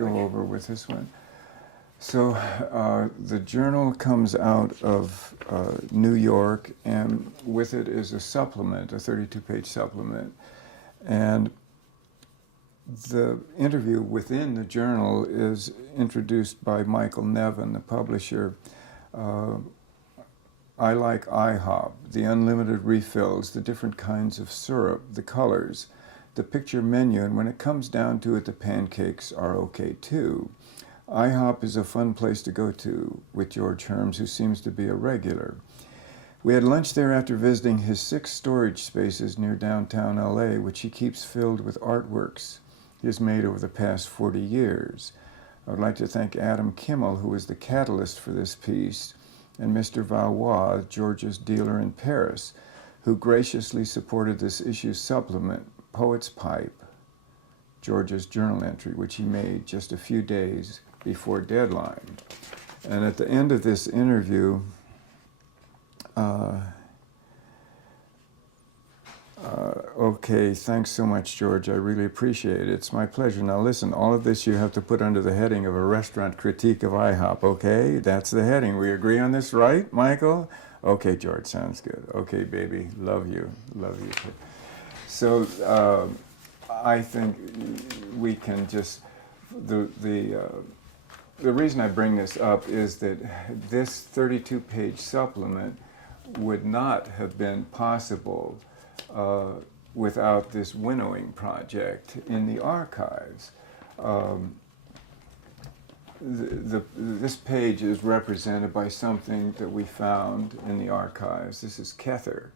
go over with this one. So the journal comes out of New York, and with it is a supplement, a 32-page supplement. And the interview within the journal is introduced by Michael Nevin, the publisher. I like IHOP, the unlimited refills, the different kinds of syrup, the colors, the picture menu, and when it comes down to it, the pancakes are okay too. IHOP is a fun place to go to with George Herms, who seems to be a regular. We had lunch there after visiting his 6 storage spaces near downtown LA, which he keeps filled with artworks he has made over the past 40 years. I would like to thank Adam Kimmel, who was the catalyst for this piece, and Mr. Valois, George's dealer in Paris, who graciously supported this issue's supplement, Poet's Pipe, George's journal entry, which he made just a few days before deadline. And at the end of this interview, okay, thanks so much, George. I really appreciate it. It's my pleasure. Now listen, all of this you have to put under the heading of a restaurant critique of IHOP, okay? That's the heading. We agree on this, right, Michael? Okay, George, sounds good. Okay, baby, love you. Love you too. So I think we can just, the reason I bring this up is that this 32-page supplement would not have been possible without this winnowing project in the archives. This page is represented by something that we found in the archives. This is Kether.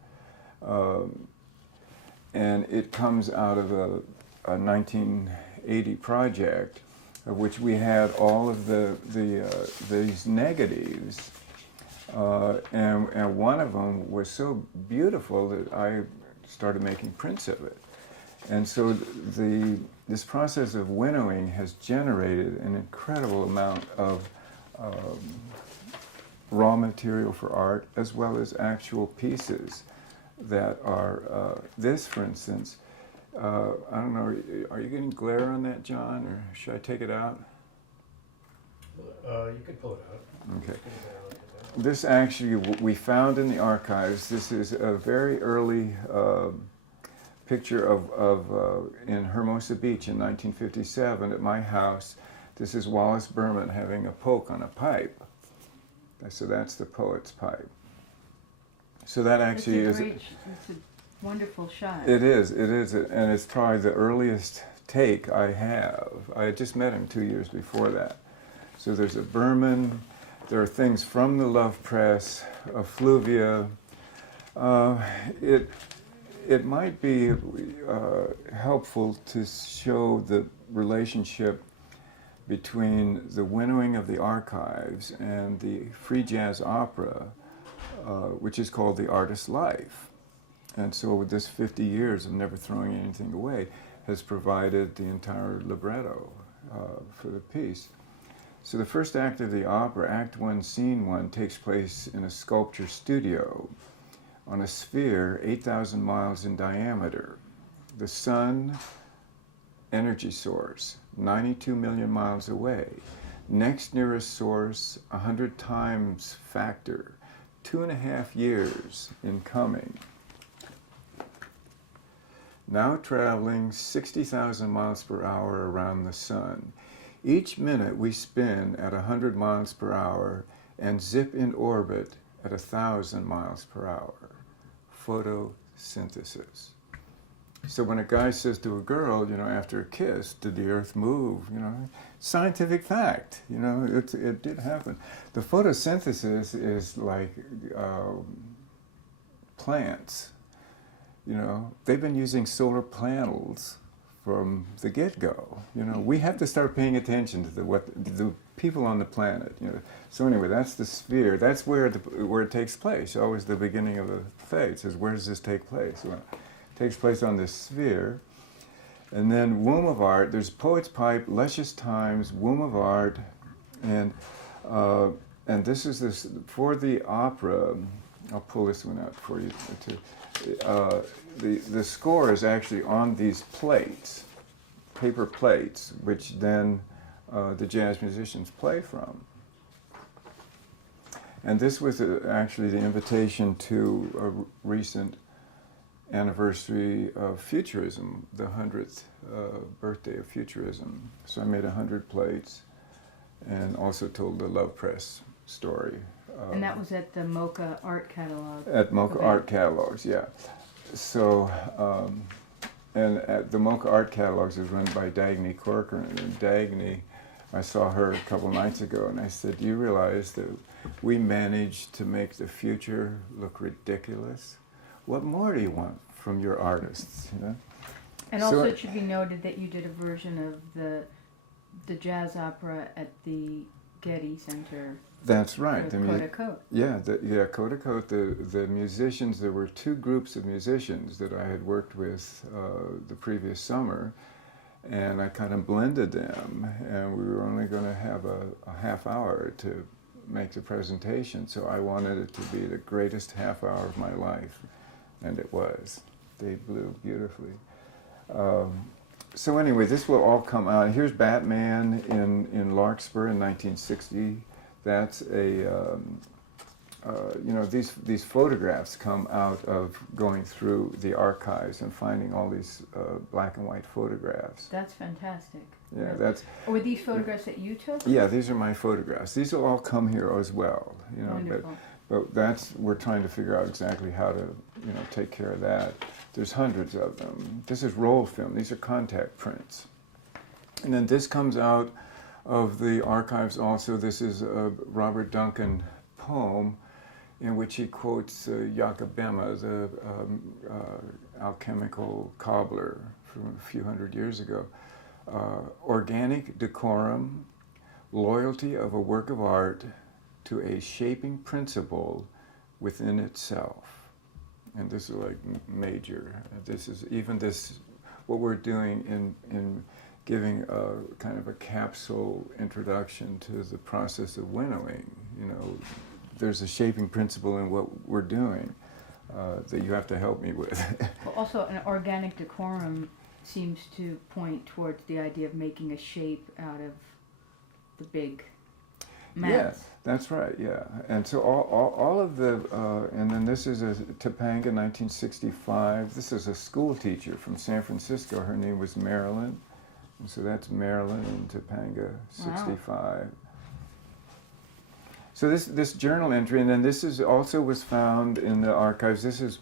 And it comes out of a 1980 project of which we had all of these negatives, and one of them was so beautiful that I started making prints of it. And so this process of winnowing has generated an incredible amount of raw material for art, as well as actual pieces that are, this for instance, I don't know, are you getting glare on that, John, or should I take it out? You could pull it out. Okay. This actually, we found in the archives, this is a very early picture of in Hermosa Beach in 1957 at my house. This is Wallace Berman having a poke on a pipe. So that's the poet's pipe. So that actually it's a wonderful shot. It is, and it's probably the earliest take I have. I had just met him 2 years before that. So there's a Berman, there are things from the Love Press, effluvia. It might be helpful to show the relationship between the winnowing of the archives and the free jazz opera, which is called The Artist's Life. And so with this 50 years of never throwing anything away has provided the entire libretto for the piece. So the first act of the opera, Act 1, Scene 1, takes place in a sculpture studio on a sphere 8,000 miles in diameter. The sun, energy source, 92 million miles away. Next nearest source, 100 times factor, 2.5 years in coming. Now traveling 60,000 miles per hour around the sun. Each minute we spin at 100 miles per hour and zip in orbit at 1,000 miles per hour. Photosynthesis. So when a guy says to a girl, you know, after a kiss, did the earth move? You know, scientific fact, you know, it did happen. The photosynthesis is like plants. You know, they've been using solar panels from the get-go. You know, we have to start paying attention to the people on the planet. You know, so anyway, that's the sphere. That's where it takes place. Always the beginning of a phase is, where does this take place? Well, it takes place on this sphere, and then Womb of Art. There's Poet's Pipe, Luscious Times, Womb of Art, and this is this for the opera. I'll pull this one out for you too. The score is actually on these plates, paper plates, which then the jazz musicians play from. And this was actually the invitation to a recent anniversary of Futurism, the 100th birthday of Futurism. So I made 100 plates and also told the Love Press story. And that was at the Mocha Art Catalog. At Mocha event. Art Catalogs, yeah. So, and at the Mocha Art Catalogs is run by Dagny Corcoran. And Dagny, I saw her a couple nights ago, and I said, "Do you realize that we managed to make the future look ridiculous? What more do you want from your artists?" You know? And So also it should be noted that you did a version of the jazz opera at the Getty Center. That's right. For Cote à Cote. Yeah, Cote à Cote. The musicians. There were two groups of musicians that I had worked with the previous summer, and I kind of blended them. And we were only going to have a half hour to make the presentation, so I wanted it to be the greatest half hour of my life, and it was. They blew beautifully. So anyway, this will all come out. Here's Batman in Larkspur in 1960. That's a, these photographs come out of going through the archives and finding all these black and white photographs. That's fantastic. Yeah, that's. Were these photographs that you took? Yeah, these are my photographs. These will all come here as well. You know, Wonderful. but we're trying to figure out exactly how to, take care of that. There's hundreds of them. This is roll film. These are contact prints. And then this comes out of the archives also. This is a Robert Duncan poem in which he quotes Yogananda, the alchemical cobbler from a few hundred years ago. Organic decorum, loyalty of a work of art to a shaping principle within itself. And this is like major. This is even this, what we're doing in giving a kind of a capsule introduction to the process of winnowing. There's a shaping principle in what we're doing that you have to help me with. Well, also, an organic decorum seems to point towards the idea of making a shape out of the big mass. Yeah, that's right, yeah. And so all of the, and then this is a Topanga 1965. This is a school teacher from San Francisco. Her name was Marilyn. And so that's Marilyn in Topanga 65. Wow. So this journal entry, and then this is also was found in the archives. This is,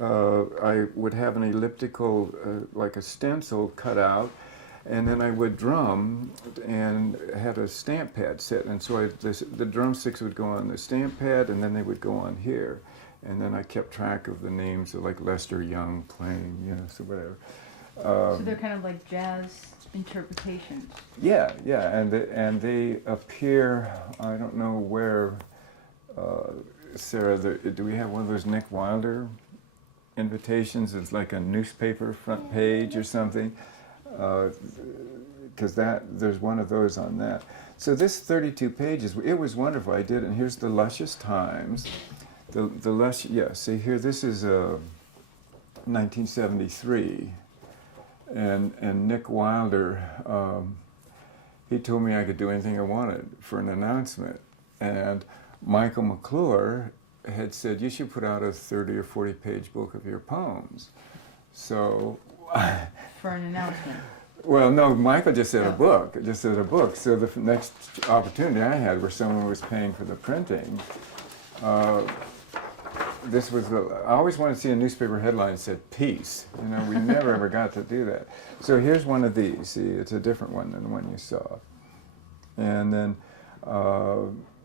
I would have an elliptical, like a stencil cut out, and then I would drum and had a stamp pad set. And so the drumsticks would go on the stamp pad, and then they would go on here. And then I kept track of the names of like Lester Young playing, so whatever. So they're kind of like jazz interpretations. Yeah, and they appear. I don't know where, Sarah. Do we have one of those Nick Wilder invitations? It's like a newspaper front page or something, because there's one of those on that. So this 32 pages. It was wonderful. I did, and here's the luscious times. The lush. Yeah. See here. This is 1973. And Nick Wilder, he told me I could do anything I wanted for an announcement. And Michael McClure had said, you should put out a 30 or 40 page book of your poems. So... For an announcement. Well, no, Michael just said Oh. a book. So the next opportunity I had where someone was paying for the printing, this was I always wanted to see a newspaper headline that said peace. We never ever got to do that. So here's one of these. See, it's a different one than the one you saw. And then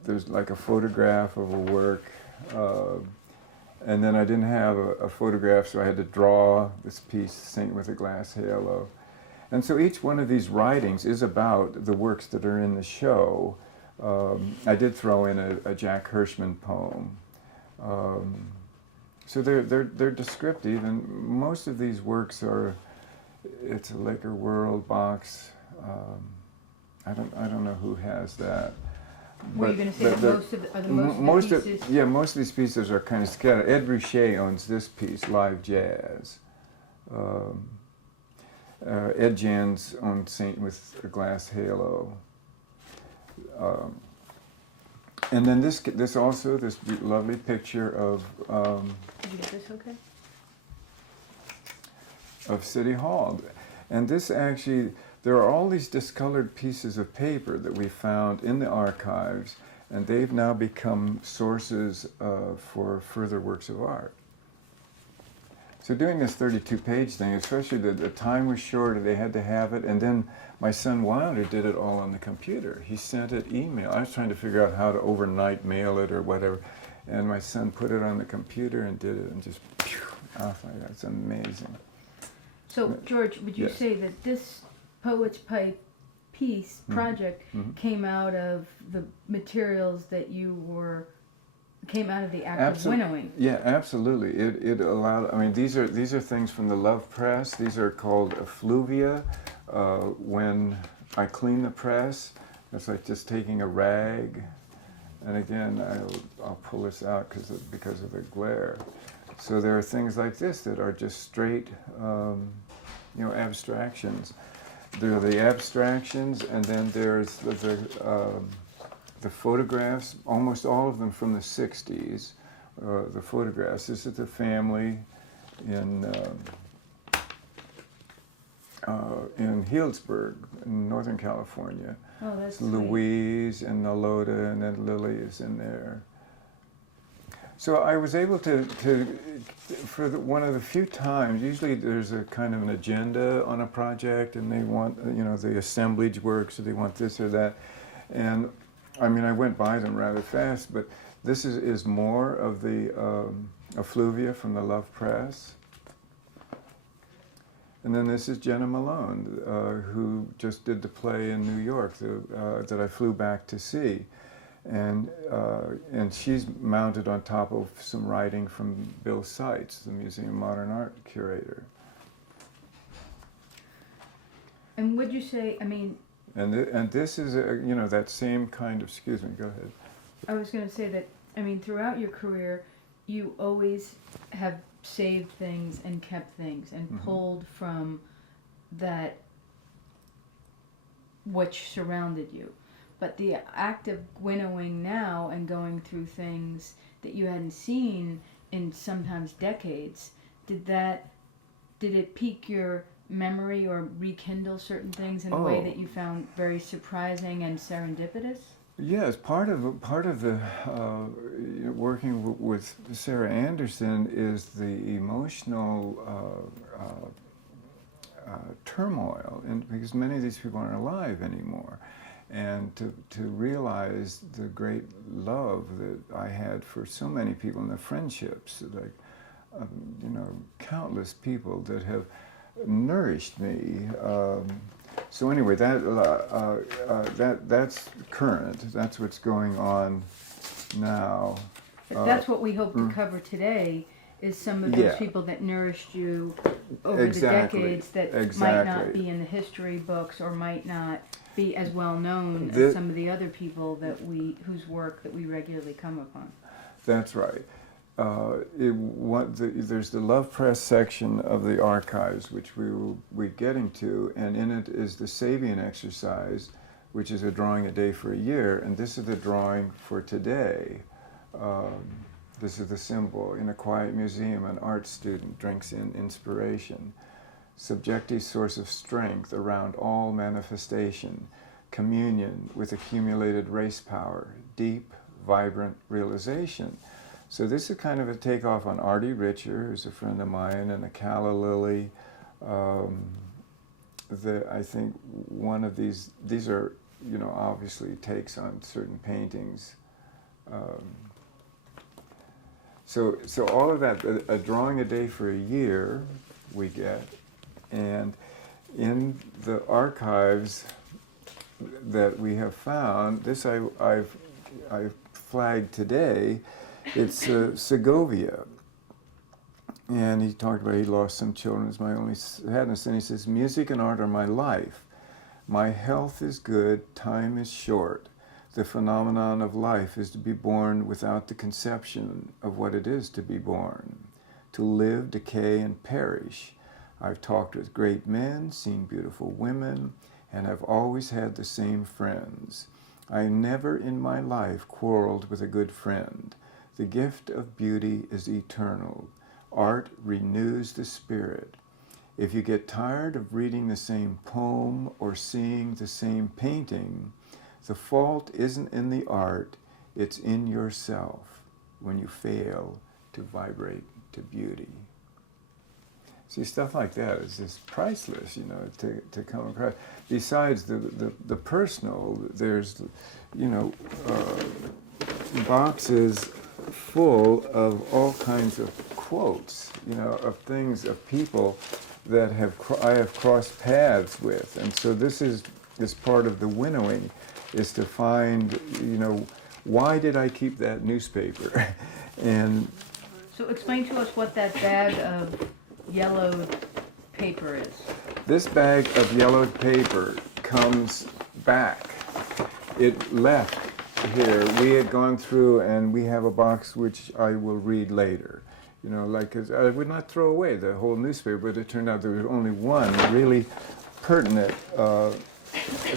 there's like a photograph of a work. And then I didn't have a photograph, so I had to draw this piece, Saint with a Glass Halo. And so each one of these writings is about the works that are in the show. I did throw in a Jack Hirschman poem. So they're descriptive, and most of these works are. It's a Laker World box. I don't know who has that. Were you going to say that most of the pieces? Most of these pieces are kind of scattered. Ed Ruscha owns this piece, Live Jazz. Ed Jans owns Saint with a Glass Halo. And then this also, this lovely picture of Did you get this okay? of City Hall. And this actually, there are all these discolored pieces of paper that we found in the archives, and they've now become sources for further works of art. So doing this 32-page thing, especially the time was short, they had to have it, and then my son Wilder did it all on the computer. He sent it email. I was trying to figure out how to overnight mail it or whatever, and my son put it on the computer and did it, and just, phew, I was like, that's amazing. So, George, would you Yes. say that this Poet's Pipe piece, project, came out of the materials that came out of the act of winnowing? Yeah, absolutely. It allowed. I mean, these are things from the Love Press. These are called effluvia. When I clean the press, it's like just taking a rag. And again, I'll pull this out because of the glare. So there are things like this that are just straight, abstractions. There are the abstractions, and then there's the photographs, almost all of them from the 60s, the photographs. This is the family in Healdsburg, in Northern California. Oh, that's sweet. Louise and Nalota, and then Lily is in there. So I was able to for one of the few times, usually there's a kind of an agenda on a project, and they want, the assemblage works, or they want this or that. And I mean, I went by them rather fast, but this is more of the effluvia from the Love Press. And then this is Jenna Malone, who just did the play in New York that I flew back to see. And she's mounted on top of some writing from Bill Seitz, the Museum of Modern Art curator. And would you say, I mean... And this is, that same kind of, excuse me, go ahead. I was going to say that, I mean, throughout your career, you always have saved things and kept things and pulled from that which surrounded you. But the act of winnowing now and going through things that you hadn't seen in sometimes decades, did it pique your memory or rekindle certain things in a way that you found very surprising and serendipitous? Yes, part of the working with Sarah Anderson is the emotional turmoil, and because many of these people aren't alive anymore, and to realize the great love that I had for so many people and the friendships, like countless people that have nourished me. So anyway, that's current. That's what's going on now. That's what we hope to cover today, is some of those people that nourished you over the decades that might not be in the history books or might not be as well known as some of the other people whose work that we regularly come upon. That's right. There's the Love Press section of the archives, which we will be getting to, and in it is the Sabian exercise, which is a drawing a day for a year, and this is the drawing for today. This is the symbol. In a quiet museum, an art student drinks in inspiration. Subjective source of strength around all manifestation, communion with accumulated race power, deep, vibrant realization. So this is kind of a takeoff on Artie Richer, who's a friend of mine, and a Calla Lily. I think one of these are, obviously takes on certain paintings. So all of that, a drawing a day for a year, we get. And in the archives that we have found, this I've flagged today, it's Segovia. And he talked about he lost some children. It's my only sadness. And he says, music and art are my life. My health is good, time is short. The phenomenon of life is to be born without the conception of what it is to be born, to live, decay, and perish. I've talked with great men, seen beautiful women, and I've always had the same friends. I never in my life quarreled with a good friend. The gift of beauty is eternal. Art renews the spirit. If you get tired of reading the same poem or seeing the same painting, the fault isn't in the art, it's in yourself when you fail to vibrate to beauty. See, stuff like that is just priceless, to come across. Besides the personal, there's, boxes full of all kinds of quotes, of things, of people that I have crossed paths with. And so this part of the winnowing is to find, why did I keep that newspaper? And So explain to us what that bag of yellowed paper is. this bag of yellowed paper comes back. It left here. We had gone through, and we have a box which I will read later. 'Cause I would not throw away the whole newspaper, but it turned out there was only one really pertinent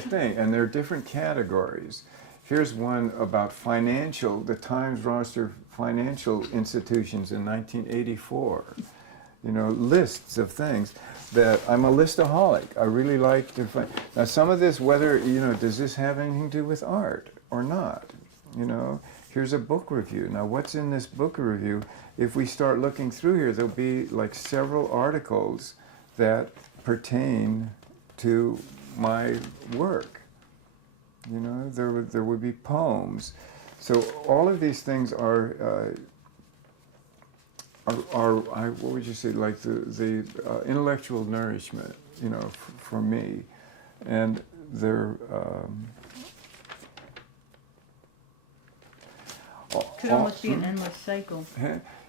thing, and there are different categories. Here's one about the Times roster financial institutions in 1984. Lists of things that I'm a listaholic. I really like to find. Now, some of this, whether, does this have anything to do with art or not? Here's a book review. Now, what's in this book review? If we start looking through here, there'll be like several articles that pertain to my work. There would be poems. So all of these things are what would you say, like the intellectual nourishment, for me, and they're. Could almost be an endless cycle.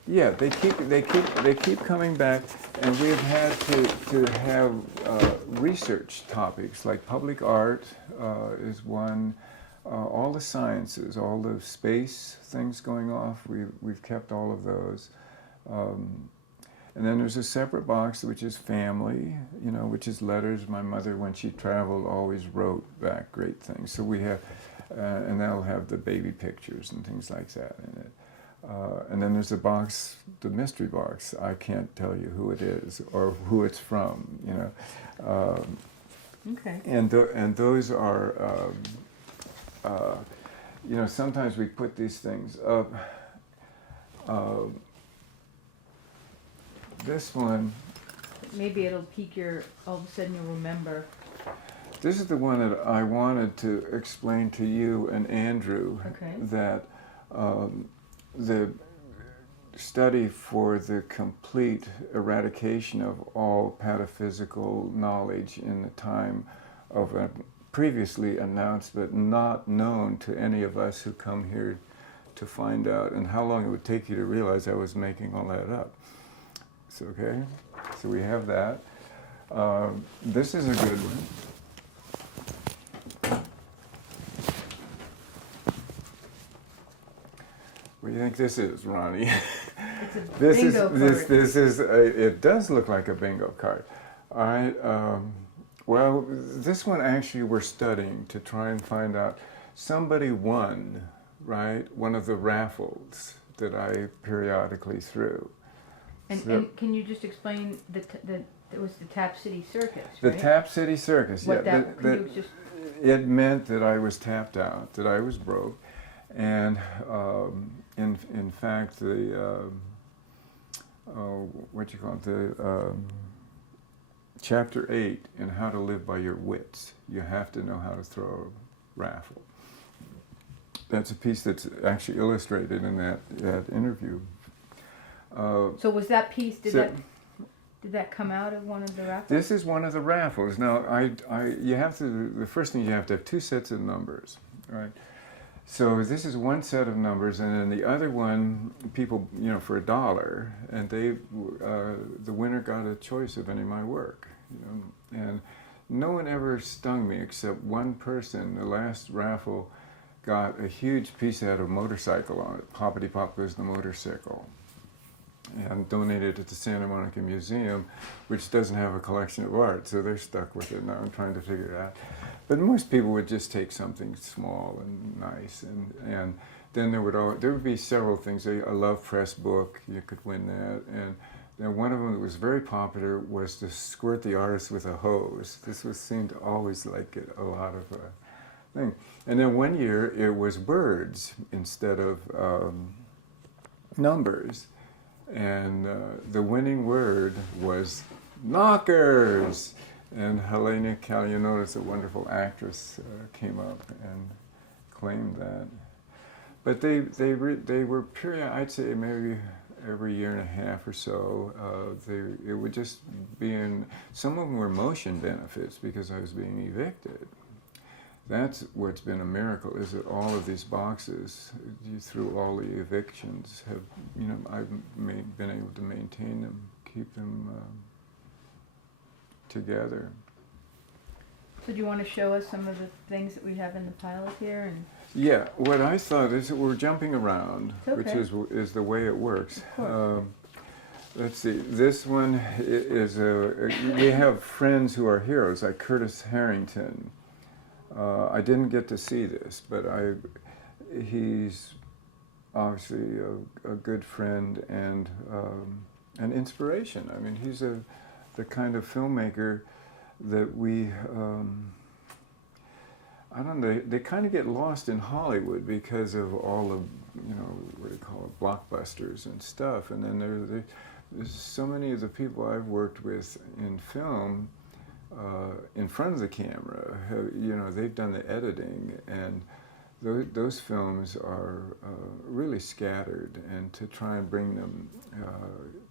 Yeah, they keep coming back, and we've had to have research topics like public art is one, all the sciences, all the space things going off. We've kept all of those, and then there's a separate box which is family, which is letters. My mother, when she traveled, always wrote back great things. So we have, and that'll have the baby pictures and things like that in it. And then there's the mystery box. I can't tell you who it is or who it's from, Okay. And those are, sometimes we put these things up. This one. Maybe it'll pique all of a sudden you'll remember. This is the one that I wanted to explain to you and Andrew. Okay. That the study for the complete eradication of all pataphysical knowledge in the time of a previously announced but not known to any of us who come here to find out, and how long it would take you to realize I was making all that up. So, okay, so we have that. This is a good one. What do you think this is, Ronnie? It's a bingo card. This is it does look like a bingo card. All right. Well, this one actually we're studying to try and find out. Somebody won, right? One of the raffles that I periodically threw. And can you just explain it was the Tap City Circus, The right? Tap City Circus. What yeah. can you just... It meant that I was tapped out, that I was broke, and in fact the Chapter 8 in How to Live by Your Wits. You have to know how to throw a raffle. That's a piece that's actually illustrated in that interview. So was that piece, did that come out of one of the raffles? This is one of the raffles. Now, the first thing you have to have two sets of numbers, right? So this is one set of numbers, and then the other one, people, for $1, and the winner got a choice of any of my work, and no one ever stung me except one person. The last raffle got a huge piece that had a motorcycle on it. Poppity pop goes the motorcycle. and donated it to Santa Monica Museum, which doesn't have a collection of art, so they're stuck with it. Now I'm trying to figure it out. But most people would just take something small and nice, and then there would be several things. A Love Press book, you could win that, and then one of them that was very popular was to squirt the artist with a hose. This seemed always like a lot of a thing. And then one year it was words instead of numbers. And the winning word was knockers. And Helena Kalyanotis, a wonderful actress, came up and claimed that. But they were period. I'd say maybe every year and a half or so. It would just be in. Some of them were motion benefits because I was being evicted. That's what's been a miracle, is that all of these boxes, through all the evictions, have, I've been able to maintain them, keep them together. So do you want to show us some of the things that we have in the pilot here? And yeah, what I thought is that we're jumping around, which is the way it works. Let's see, this one is we have friends who are heroes, like Curtis Harrington. I didn't get to see this, but he's obviously a good friend and an inspiration. I mean, he's the kind of filmmaker that we, I don't know, they kind of get lost in Hollywood because of all of, what do you call it, blockbusters and stuff. And then there's so many of the people I've worked with in film, in front of the camera, they've done the editing, and those films are really scattered, and to try and bring them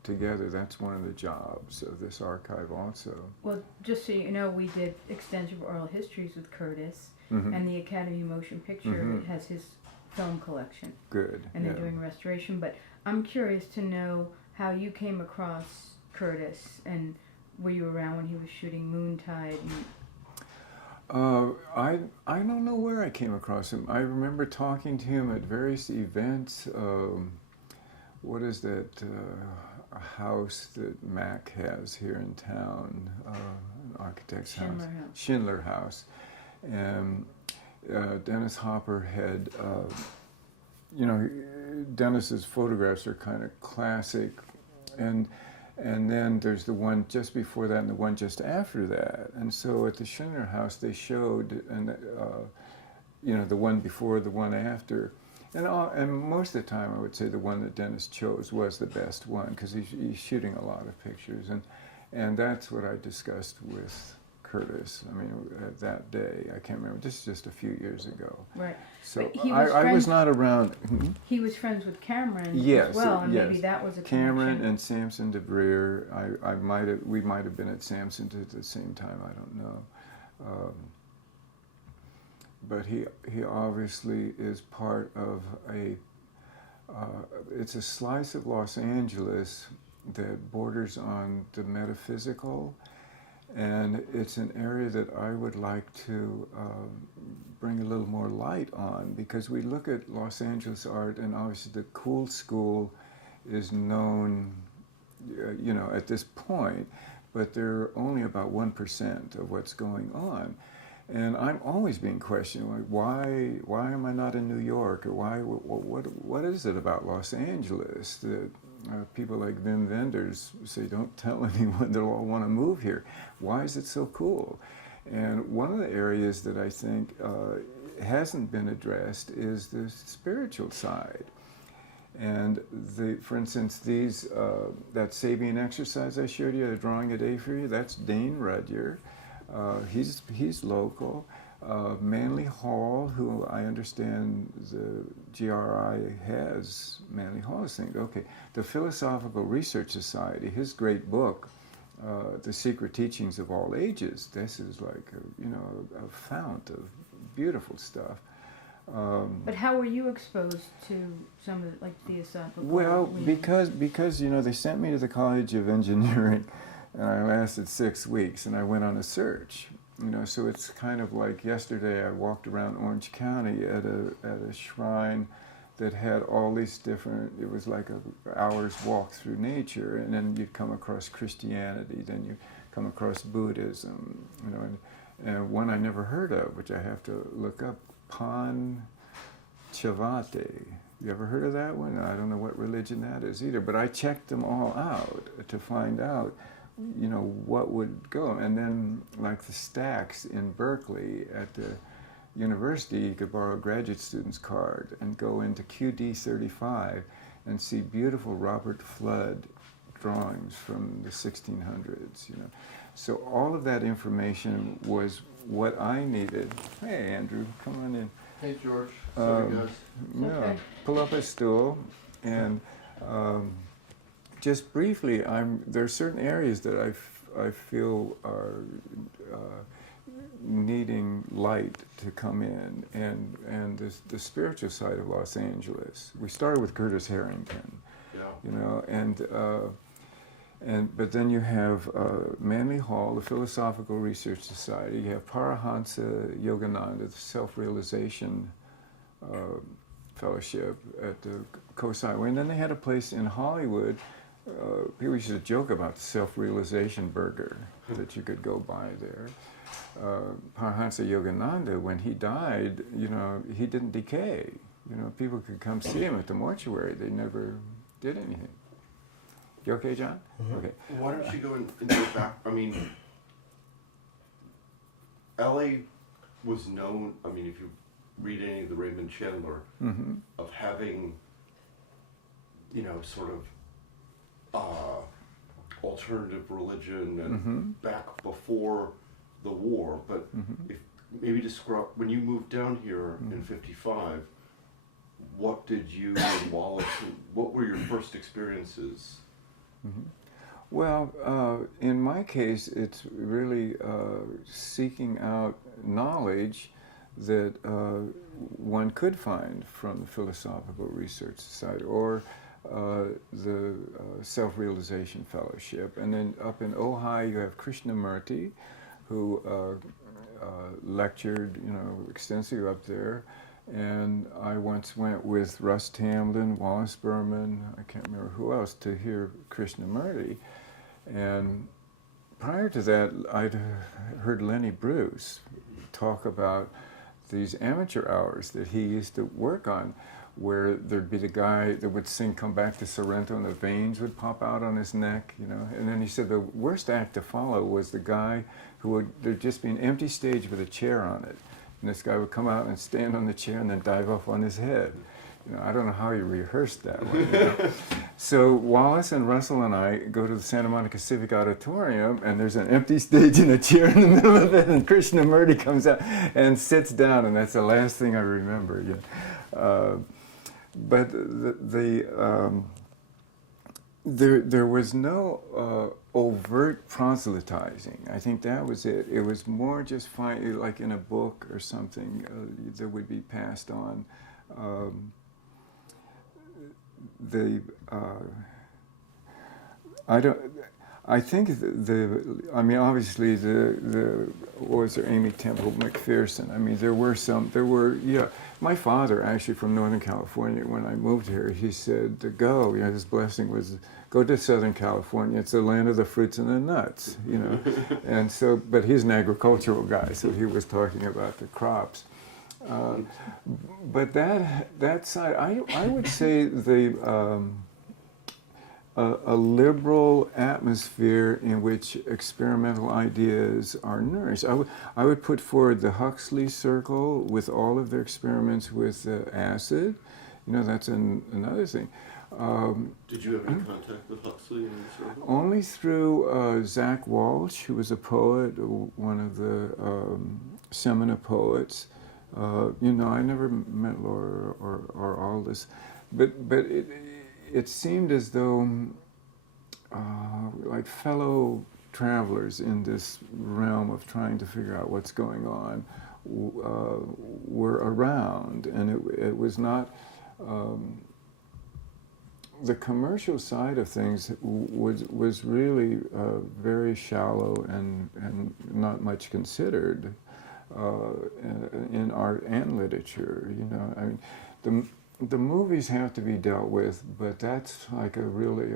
together, that's one of the jobs of this archive also. Well, just so you know, we did extensive oral histories with Curtis, Mm-hmm. and the Academy Motion Picture Mm-hmm. has his film collection. Good. And they're doing restoration, but I'm curious to know how you came across Curtis, and were you around when he was shooting Moontide? I don't know where I came across him. I remember talking to him at various events. What is that house that Mac has here in town? An architect's house. Schindler House. And Dennis Hopper had, Dennis's photographs are kind of classic, and then there's the one just before that and the one just after that. And so at the Schindler House they showed, the one before, the one after. And most of the time I would say the one that Dennis chose was the best one, because he's shooting a lot of pictures. And that's what I discussed with Curtis. I mean, that day, I can't remember, this is just a few years ago. Right. So I was not around. Mm-hmm. He was friends with Cameron as well, and yes. maybe that was a Cameron connection. and Samson DeBreer. We might have been at Samson at the same time. I don't know. But he obviously is part of it's a slice of Los Angeles that borders on the metaphysical, and it's an area that I would like to bring a little more light on, because we look at Los Angeles art, and obviously the cool school is known, at this point, but they're only about 1% of what's going on. And I'm always being questioned, like, why am I not in New York, or what is it about Los Angeles that people like Wim Wenders say, don't tell anyone, they'll all want to move here. Why is it so cool? And one of the areas that I think hasn't been addressed is the spiritual side. And for instance, that Sabian exercise I showed you, the drawing a day for you, that's Dane Rudyer. He's local. Manly Hall, who I understand the GRI has, Manly Hall is thinking, okay, the Philosophical Research Society, his great book, The Secret Teachings of All Ages, this is like a fount of beautiful stuff. But how were you exposed to some of the Theosophical? Well, because they sent me to the College of Engineering, and I lasted 6 weeks, and I went on a search. So it's kind of like yesterday I walked around Orange County at a shrine that had all these different, it was like an hour's walk through nature, and then you'd come across Christianity, then you come across Buddhism, you know, and one I never heard of, which I have to look up, Panchavate. You ever heard of that one? I don't know what religion that is either, but I checked them all out to find out, you know, what would go. And then, like the stacks in Berkeley at the university, you could borrow a graduate student's card and go into QD 35 and see beautiful Robert Flood drawings from the 1600s, you know. So all of that information was what I needed. Hey, Andrew, come on in. Hey, George. Sorry, guys. Yeah, Okay. pull up a stool, and just briefly, there are certain areas that I feel are needing light to come in, and the spiritual side of Los Angeles. We started with Curtis Harrington, you know, but then you have Manly Hall, the Philosophical Research Society. You have Paramahansa Yogananda, the Self-Realization Fellowship at the Coast Highway. And then they had a place in Hollywood. People used to joke about the Self-Realization Burger that you could go buy there. Paramahansa Yogananda, when he died, you know, he didn't decay. You know, people could come see him at the mortuary. They never did anything. You okay, John? Mm-hmm. Okay. Why don't you go into the back? I mean, LA was known, I mean, if you read any of the Raymond Chandler, of having, you know, sort of alternative religion and back before the war. But if maybe describe, when you moved down here in 55, what did you and Wallace, what were your first experiences? Well, in my case, it's really seeking out knowledge that one could find from the Philosophical Research Society or the Self-Realization Fellowship. And then up in Ojai, you have Krishnamurti, who lectured, you know, extensively up there. And I once went with Russ Tamblyn, Wallace Berman, I can't remember who else, to hear Krishnamurti. And prior to that, I'd heard Lenny Bruce talk about these amateur hours that he used to work on, where there'd be the guy that would sing "Come Back to Sorrento" and the veins would pop out on his neck, you know. And then he said the worst act to follow was the guy who there'd just be an empty stage with a chair on it. And this guy would come out and stand on the chair and then dive off on his head. You know, I don't know how he rehearsed that one. You know? So Wallace and Russell and I go to the Santa Monica Civic Auditorium, and there's an empty stage and a chair in the middle of it, and Krishnamurti comes out and sits down, and that's the last thing I remember. You know? But there was no overt proselytizing. I think that was it. It was more just like in a book or something that would be passed on. I think I mean, obviously what was there, Amy Temple McPherson. I mean, there were, yeah. My father, actually from Northern California, when I moved here, he said to go, you know, his blessing was, go to Southern California, it's the land of the fruits and the nuts, you know. And so, but he's an agricultural guy, so he was talking about the crops. But that side, I would say a liberal atmosphere in which experimental ideas are nourished. I would put forward the Huxley circle with all of their experiments with acid. You know, that's another thing. Did you have any contact with Huxley in the circle? Only through Zach Walsh, who was a poet, one of the Semina poets. You know, I never met Laura or Aldous, but it seemed as though like fellow travelers in this realm of trying to figure out what's going on were around, and it was not the commercial side of things was really very shallow and not much considered in art and literature. You know, I mean, the movies have to be dealt with, but that's like a really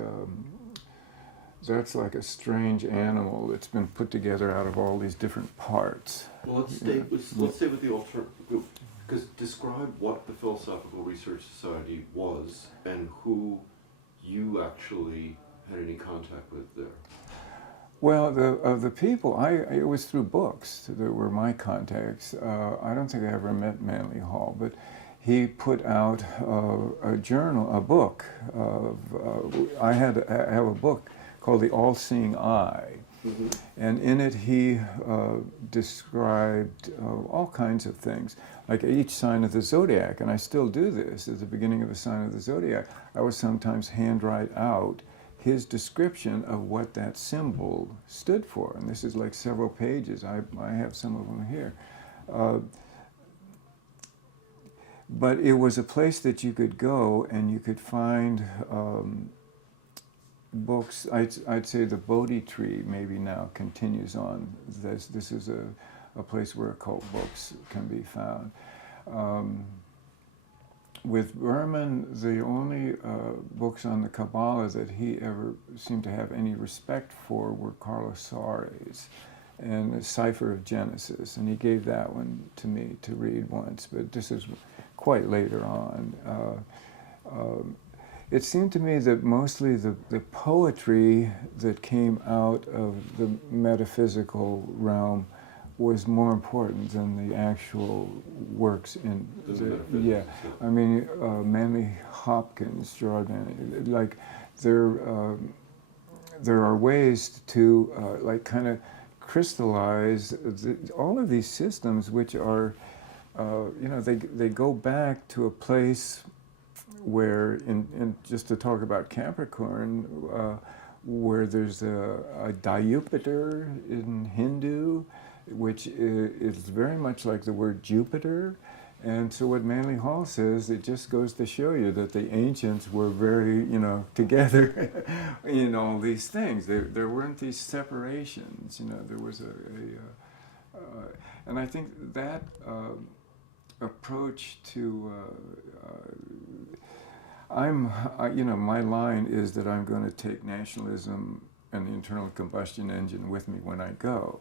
that's like a strange animal that's been put together out of all these different parts. Well, let's stay with the alternative group, because describe what the Philosophical Research Society was and who you actually had any contact with there. Well, the people, it was through books that were my contacts. I don't think I ever met Manly Hall, but he put out a journal, a book. I have a book called The All-Seeing Eye. Mm-hmm. And in it he described all kinds of things, like each sign of the zodiac, and I still do this. At the beginning of a sign of the zodiac, I would sometimes handwrite out his description of what that symbol stood for. And this is like several pages. I have some of them here. But it was a place that you could go and you could find books. I'd say the Bodhi tree maybe now continues on. This is a place where occult books can be found. With Berman, the only books on the Kabbalah that he ever seemed to have any respect for were Carlos Soares and the Cipher of Genesis, and he gave that one to me to read once, but this is quite later on. It seemed to me that mostly the poetry that came out of the metaphysical realm was more important than the actual works in yeah. I mean, Manly Hopkins, Jordan, like there are ways to like kind of crystallize all of these systems, which are you know, they go back to a place where, in just to talk about Capricorn, where there's a Dayupiter in Hindu, which is very much like the word Jupiter. And so what Manly Hall says, it just goes to show you that the ancients were very, you know, together in all these things. There weren't these separations, you know, there was and I think that approach to, you know, my line is that I'm going to take nationalism and the internal combustion engine with me when I go.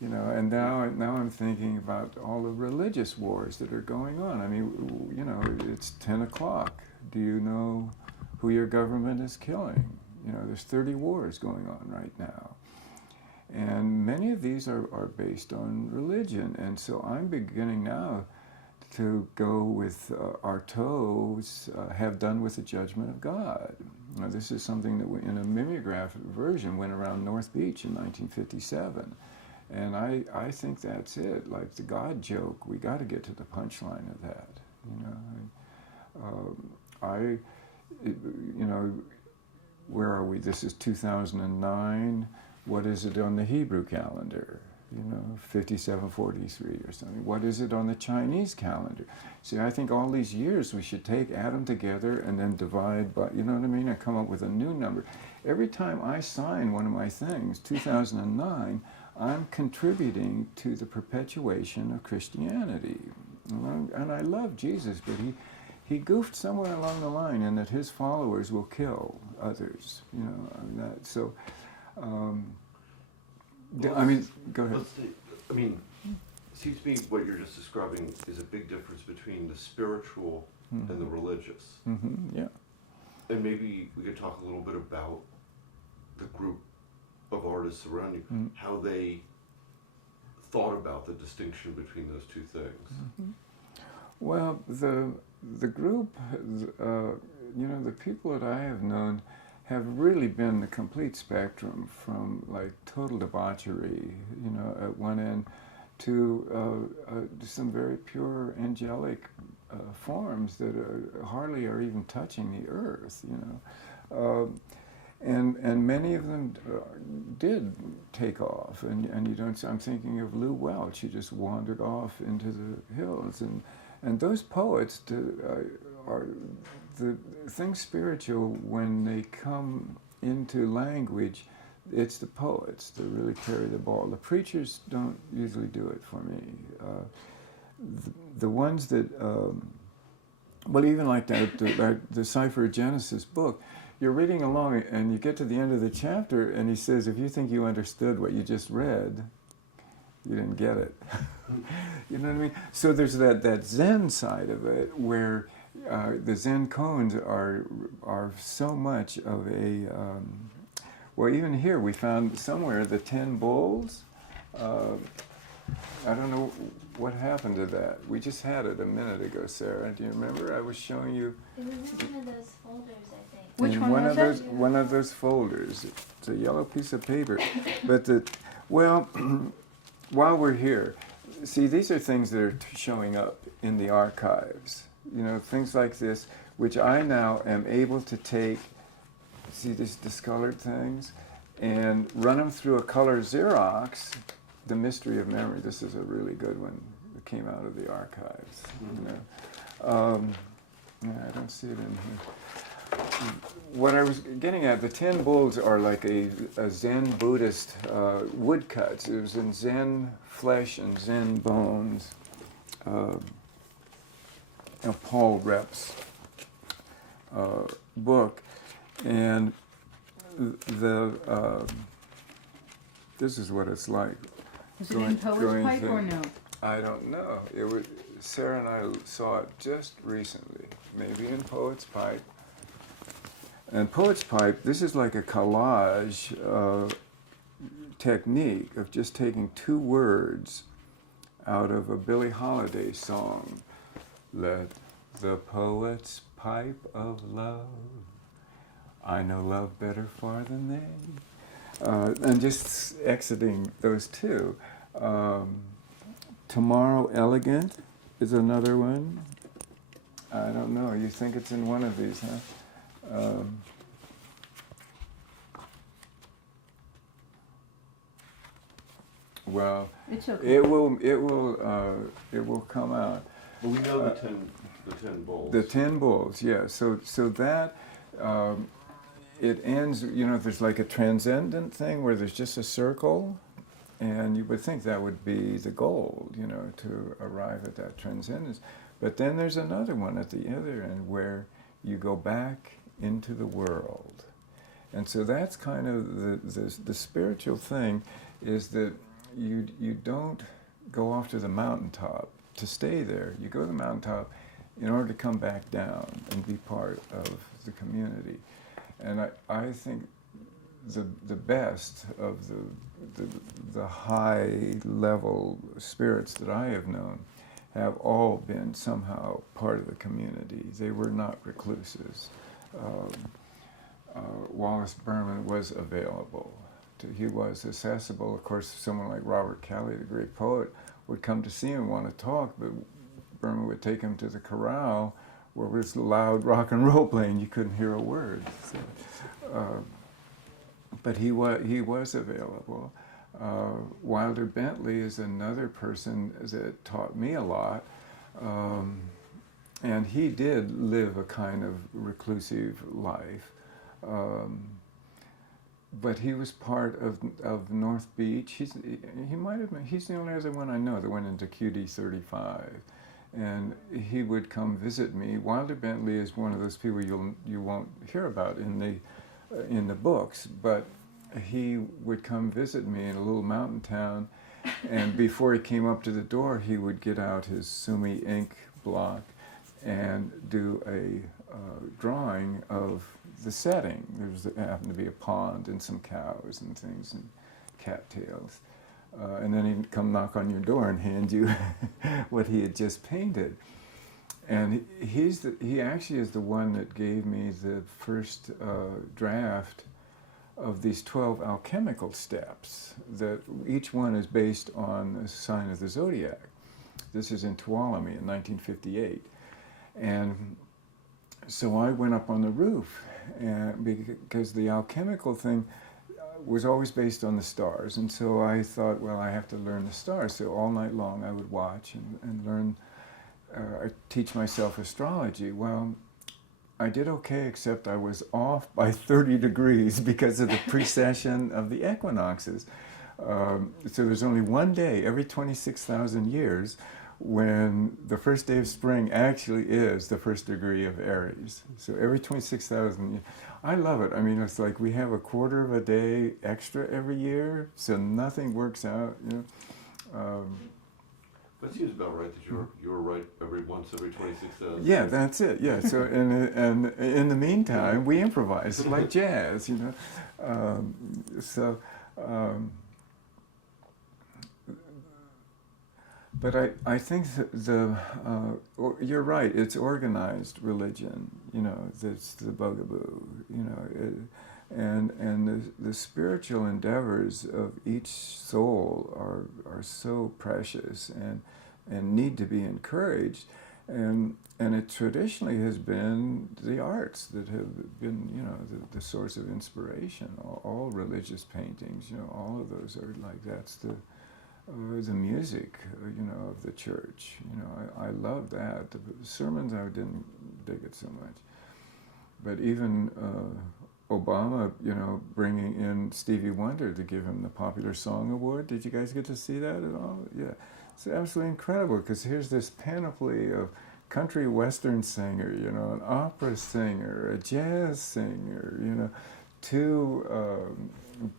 You know, and now I'm thinking about all the religious wars that are going on. I mean, you know, it's 10 o'clock. Do you know who your government is killing? You know, there's 30 wars going on right now. And many of these are based on religion. And so I'm beginning now to go with Artaud's Have Done with the Judgment of God. Now, this is something that in a mimeograph version went around North Beach in 1957. And I think that's it. Like the God joke, we got to get to the punchline of that. You know, you know, where are we? This is 2009. What is it on the Hebrew calendar? You know, 5743 or something. What is it on the Chinese calendar? See, I think all these years we should add them together and then divide by, you know what I mean? And come up with a new number. Every time I sign one of my things, 2009, I'm contributing to the perpetuation of Christianity. And I love Jesus, but he goofed somewhere along the line in that his followers will kill others. You know, so, I mean, go ahead. I mean, it seems to me what you're just describing is a big difference between the spiritual and the religious. Mm-hmm, yeah. And maybe we could talk a little bit about the group of artists around you, how they thought about the distinction between those two things. Mm-hmm. Well, the group, you know, the people that I have known have really been the complete spectrum, from like total debauchery, you know, at one end, to some very pure angelic forms that hardly are even touching the earth, you know. And many of them did take off, and you don't. I'm thinking of Lou Welch, who just wandered off into the hills, and those poets are the things spiritual when they come into language. It's the poets that really carry the ball. The preachers don't usually do it for me. The ones that Well, even like the Cipher of Genesis book, you're reading along and you get to the end of the chapter and he says, if you think you understood what you just read, you didn't get it. You know what I mean? So there's that Zen side of it where the Zen koans are so much of a... well, even here we found somewhere the 10 bulls. I don't know what happened to that. We just had it a minute ago, Sarah. Do you remember? I was showing you. It was in one of those folders, I think. Which in one one was of it? those one of those folders. It's a yellow piece of paper. But well, while we're here, see, these are things that are showing up in the archives. You know, things like this, which I now am able to take. See these discolored things, and run them through a color Xerox. The Mystery of Memory. This is a really good one that came out of the archives. You know, yeah, I don't see it in here. What I was getting at, the 10 bulls are like a Zen Buddhist woodcuts. It was in Zen flesh and Zen bones. Paul Repp's book, and this is what it's like. Was it in Poet's Pipe or no? I don't know. It was Sarah and I saw it just recently, maybe in Poet's Pipe. And Poet's Pipe, this is like a collage technique of just taking 2 words out of a Billie Holiday song. Let the poet's pipe of love, I know love better far than they. And just exiting those 2. Tomorrow Elegant is another one. I don't know. You think it's in one of these, huh? Well, It's okay. it will come out. But we know the 10 bulls. The 10 bulls, yeah. So that it ends. You know, there's like a transcendent thing where there's just a circle, and you would think that would be the goal, you know, to arrive at that transcendence. But then there's another one at the other end where you go back into the world, and so that's kind of the spiritual thing, is that you don't go off to the mountaintop to stay there. You go to the mountaintop in order to come back down and be part of the community. And I think the best of the high level spirits that I have known have all been somehow part of the community. They were not recluses. Wallace Berman was available. He was accessible. Of course, someone like Robert Kelly, the great poet, would come to see him and want to talk, but Berman would take him to the corral where it was loud rock and roll playing. You couldn't hear a word. So, but he was available. Wilder Bentley is another person that taught me a lot. And he did live a kind of reclusive life. But he was part of North Beach. He's the only other one I know that went into QD 35. And he would come visit me. Wilder Bentley is one of those people you won't hear about in the books, but he would come visit me in a little mountain town, and before he came up to the door, he would get out his Sumi ink block and do a drawing of the setting. There happened to be a pond and some cows and things and cattails. And then he'd come knock on your door and hand you what he had just painted. And he actually is the one that gave me the first draft of these 12 alchemical steps, that each one is based on a sign of the zodiac. This is in Tuolumne in 1958. And so I went up on the roof, and because the alchemical thing was always based on the stars. And so I thought, well, I have to learn the stars. So all night long I would watch and learn, teach myself astrology. Well, I did okay, except I was off by 30 degrees because of the precession of the equinoxes. So there's only one day every 26,000 years when the first day of spring actually is the first degree of Aries. So every 26,000, I love it. I mean, it's like we have a quarter of a day extra every year, so nothing works out. That seems about right. That you're right every 26,000. Yeah, that's it. Yeah. So and in the meantime, we improvise like jazz. But I think you're right. It's organized religion. That's the bugaboo. And the spiritual endeavors of each soul are so precious and need to be encouraged. And it traditionally has been the arts that have been, the source of inspiration. All religious paintings, all of those are like that's the music, of the church. I love that. The sermons, I didn't dig it so much. But even Obama, bringing in Stevie Wonder to give him the Popular Song Award. Did you guys get to see that at all? Yeah. It's absolutely incredible because here's this panoply of country western singer, an opera singer, a jazz singer, two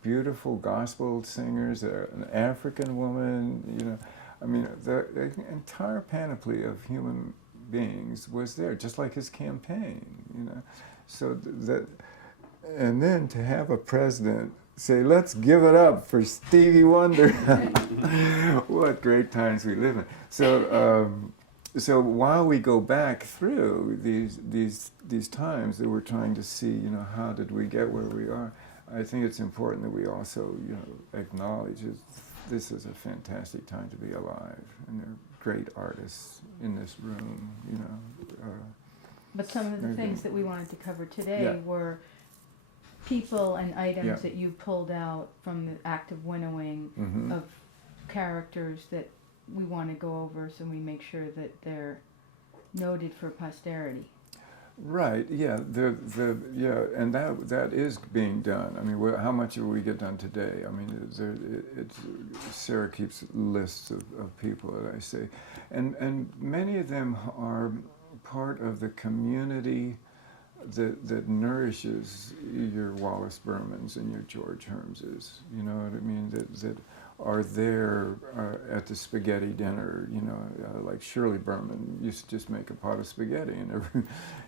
beautiful gospel singers, an African woman, I mean, the entire panoply of human beings was there, just like his campaign, So that, and then to have a president say, let's give it up for Stevie Wonder. What great times we live in. So while we go back through these times that we're trying to see, how did we get where we are, I think it's important that we also, acknowledge that this is a fantastic time to be alive, and there are great artists in this room, But some of the things that we wanted to cover today Yeah. were people and items Yeah. that you pulled out from the act of winnowing Mhm. of characters that we want to go over, so we make sure that they're noted for posterity. Right. Yeah. And that is being done. I mean, how much will we get done today? I mean, Sarah keeps lists of people that I say, and many of them are part of the community that nourishes your Wallace Bermans and your George Hermses. You know what I mean? That are there at the spaghetti dinner, like Shirley Berman used to just make a pot of spaghetti, and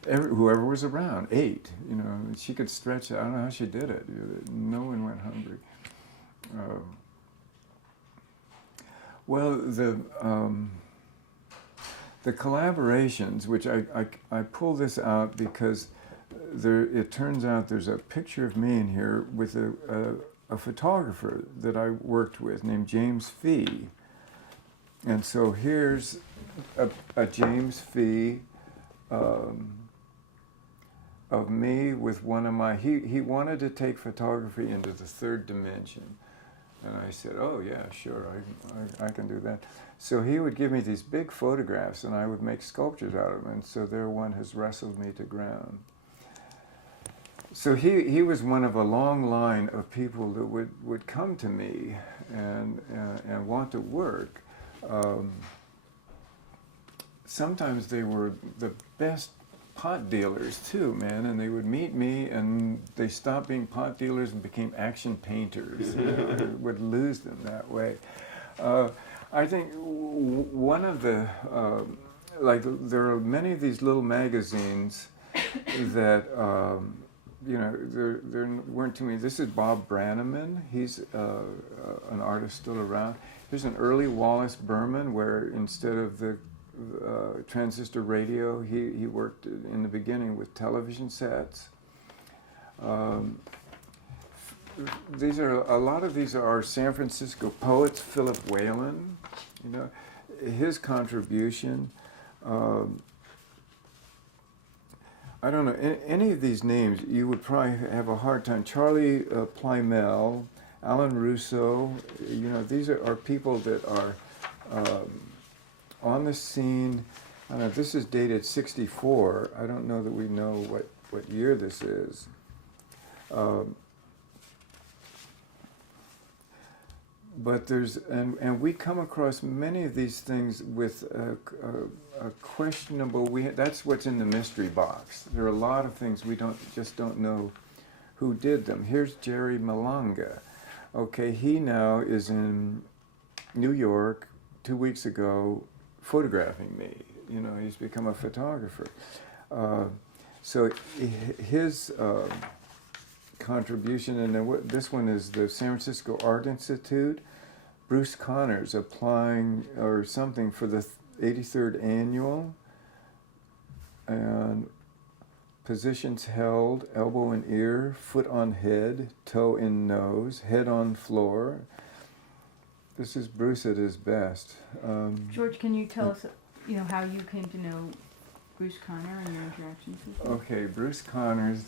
whoever was around ate, she could stretch it. I don't know how she did it. No one went hungry. Well, the collaborations, which I pull this out because it turns out there's a picture of me in here with a photographer that I worked with named James Fee. And so here's a James Fee of me with one of my, he wanted to take photography into the third dimension. And I said, oh yeah, sure, I can do that. So he would give me these big photographs and I would make sculptures out of them. And so there one has wrestled me to ground. So he was one of a long line of people that would come to me and want to work. Sometimes they were the best pot dealers too, man, and they would meet me and they stopped being pot dealers and became action painters. Would lose them that way. I think one of the, there are many of these little magazines that, there weren't too many. This is Bob Brannaman. He's an artist still around. Here's an early Wallace Berman where instead of the transistor radio, he worked in the beginning with television sets. A lot of these are San Francisco poets. Philip Whalen, his contribution. I don't know, any of these names, you would probably have a hard time. Charlie Plymell, Alan Russo, these are people that are on the scene. I don't know, this is dated 64. I don't know that we know what year this is. but there's and we come across many of these things with a questionable. That's what's in the mystery box. There are a lot of things we don't know who did them. Here's Jerry Malanga. Okay, he now is in New York 2 weeks ago, photographing me. You know, he's become a photographer. So his contribution, and then this one is the San Francisco Art Institute. Bruce Connors applying or something for the 83rd annual, and positions held: elbow in ear, foot on head, toe in nose, head on floor. This is Bruce at his best. George, can you tell us, how you came to know Bruce Connor and your interactions with him? Okay, Bruce Connors